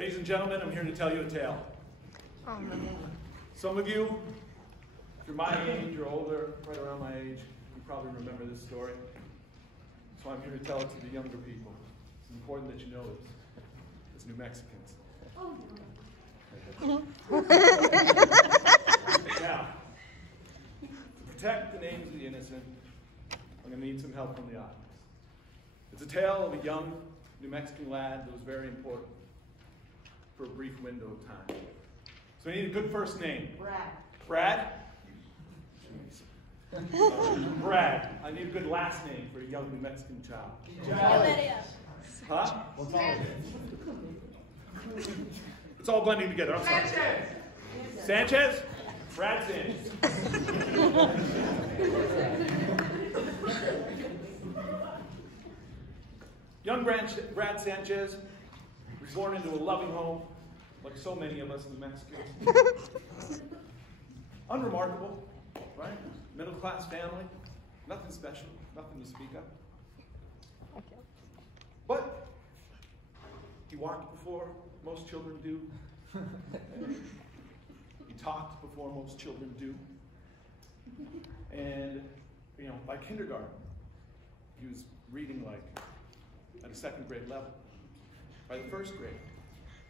Ladies and gentlemen, I'm here to tell you a tale. Some of you, if you're my age or older, right around my age, you probably remember this story. So I'm here to tell it to the younger people. It's important that you know this, as New Mexicans. Now, to protect the names of the innocent, I'm going to need some help from the audience. It's a tale of a young New Mexican lad that was very important for a brief window of time. So I need a good first name. Brad. Brad? Brad. I need a good last name for a young New Mexican child. Huh? It's all blending together. I'm sorry. Sanchez. Sanchez? Brad Sanchez. Young Brad Sanchez was born into a loving home, like so many of us New Mexicans. Unremarkable, right? Middle-class family, nothing special, nothing to speak of. But he walked before most children do. He talked before most children do. And, by kindergarten, he was reading like at a second grade level. By the first grade,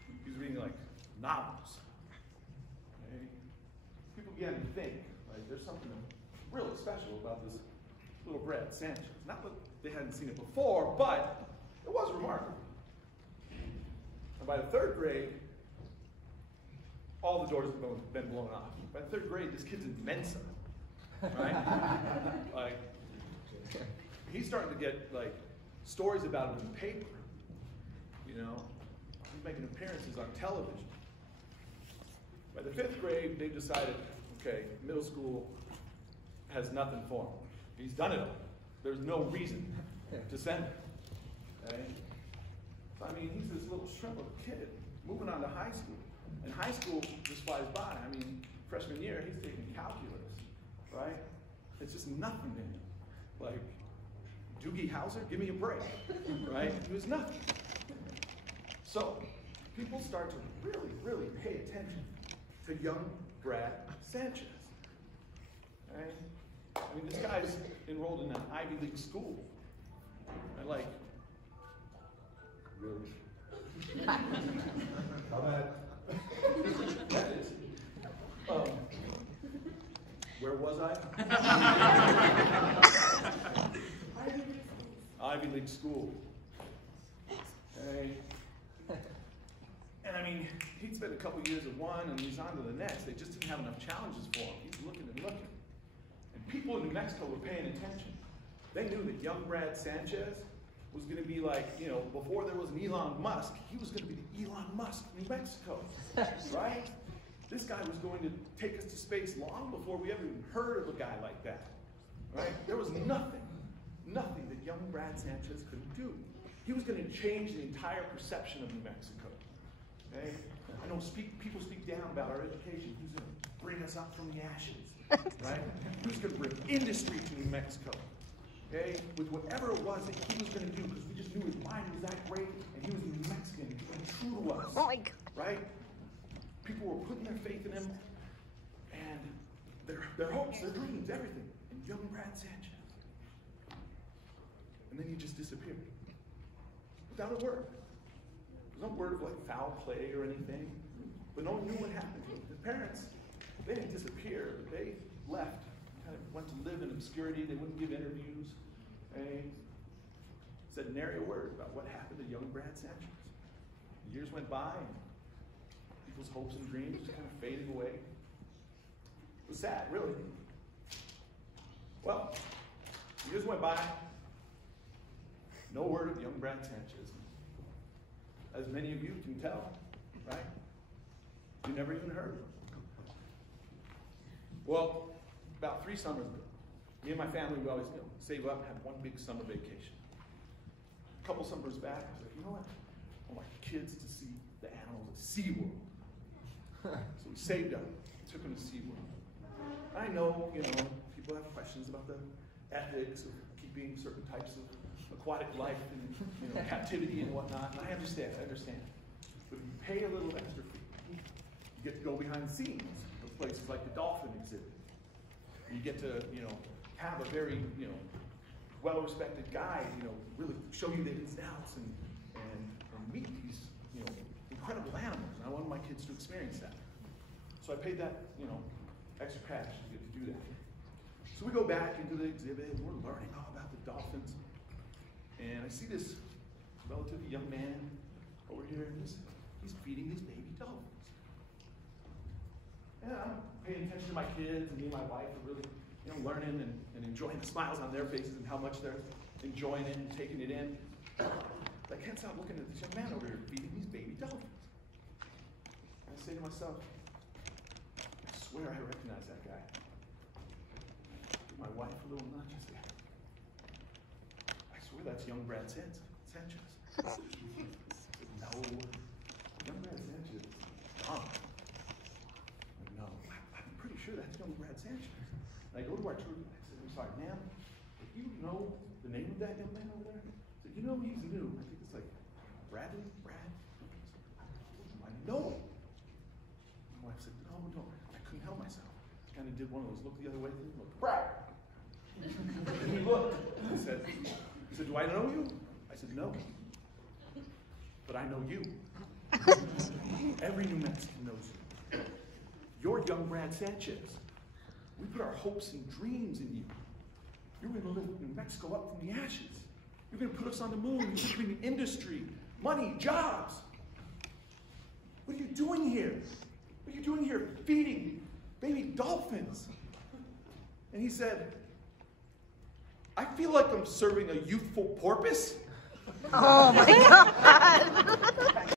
he was reading like novels. Okay? People began to think, like, there's something really special about this little Brad Sanchez. Not that they hadn't seen it before, but it was remarkable. And by the third grade, all the doors had been blown off. By the third grade, this kid's in Mensa, right? Like, he's starting to get like stories about him in the paper. He's making appearances on television. By the fifth grade, they decided, okay, middle school has nothing for him. He's done it all. There's no reason to send him. Okay? So, he's this little shrimp of a kid moving on to high school. And high school just flies by. Freshman year, he's taking calculus, right? It's just nothing to him. Like, Doogie Howser, give me a break, right? He was nothing. So, people start to really, really pay attention to young Brad Sanchez. Okay? This guy's enrolled in an Ivy League school. And like, really? How bad? That is. Where was I? Ivy League school. Okay. And he'd spent a couple years at one and he's on to the next. They just didn't have enough challenges for him. He's looking and looking. And people in New Mexico were paying attention. They knew that young Brad Sanchez was going to be like, before there was an Elon Musk, he was going to be the Elon Musk of New Mexico, right? This guy was going to take us to space long before we ever even heard of a guy like that, right? There was nothing that young Brad Sanchez couldn't do. He was going to change the entire perception of New Mexico, okay? I know people speak down about our education. He was going to bring us up from the ashes, right? He was going to bring industry to New Mexico. Okay, with whatever it was that he was going to do, because we just knew his mind was that great, and he was New Mexican, and true to us. Oh my God. Right? People were putting their faith in him, and their hopes, their dreams, everything, in young Brad Sanchez. And then he just disappeared. Without a word. There's no word of like foul play or anything, but no one knew what happened to him. His parents, they didn't disappear, but they left. Went to live in obscurity. They wouldn't give interviews. They said nary a word about what happened to young Brad Sanchez. Years went by, and people's hopes and dreams just kind of faded away. It was sad, really. Well, years went by. No word of young Brad Sanchez. As many of you can tell, right? You never even heard of him. Well, about 3 summers ago, me and my family would always save up and have one big summer vacation. A couple summers back, I was like, you know what? I want my kids to see the animals at SeaWorld. So we saved up, took them to SeaWorld. I know, people have questions about the ethics of keeping certain types of aquatic life in captivity and whatnot. And I understand. But if you pay a little extra fee, you get to go behind the scenes of places like the dolphin exhibit. You get to, have a very, well-respected guide, really show you the ins and outs and meet these, incredible animals. And I wanted my kids to experience that. So I paid that, extra cash to get to do that. So we go back into the exhibit, and we're learning all about the dolphins. And I see this relatively young man over here, and he's feeding these baby dolphins. And I'm paying attention to my kids, and me and my wife are really, learning and enjoying the smiles on their faces and how much they're enjoying it and taking it in. I can't stop looking at this young man over here feeding these baby dolphins. And I say to myself, I swear I recognize that guy. Give my wife a little nudge. I say, I swear that's young Brad Sanchez. I said, no, young Brad Sanchez is gone. No, I'm pretty sure that's young Brad Sanchez. And I go to our tour guide. I said, I'm sorry, ma'am, do you know the name of that young man over there? I said, he's new. I think it's like Brad. I know him. My wife said, no. I couldn't help myself. I kind of did one of those look the other way things. Look, Brad. And he looked. He said, do I know you? I said, no. But I know you. Every New Mexican knows you. You're young Brad Sanchez. We put our hopes and dreams in you. You're going to lift New Mexico up from the ashes. You're going to put us on the moon. You're going to bring industry, money, jobs. What are you doing here? What are you doing here feeding baby dolphins? And he said, I feel like I'm serving a youthful porpoise. Oh my God.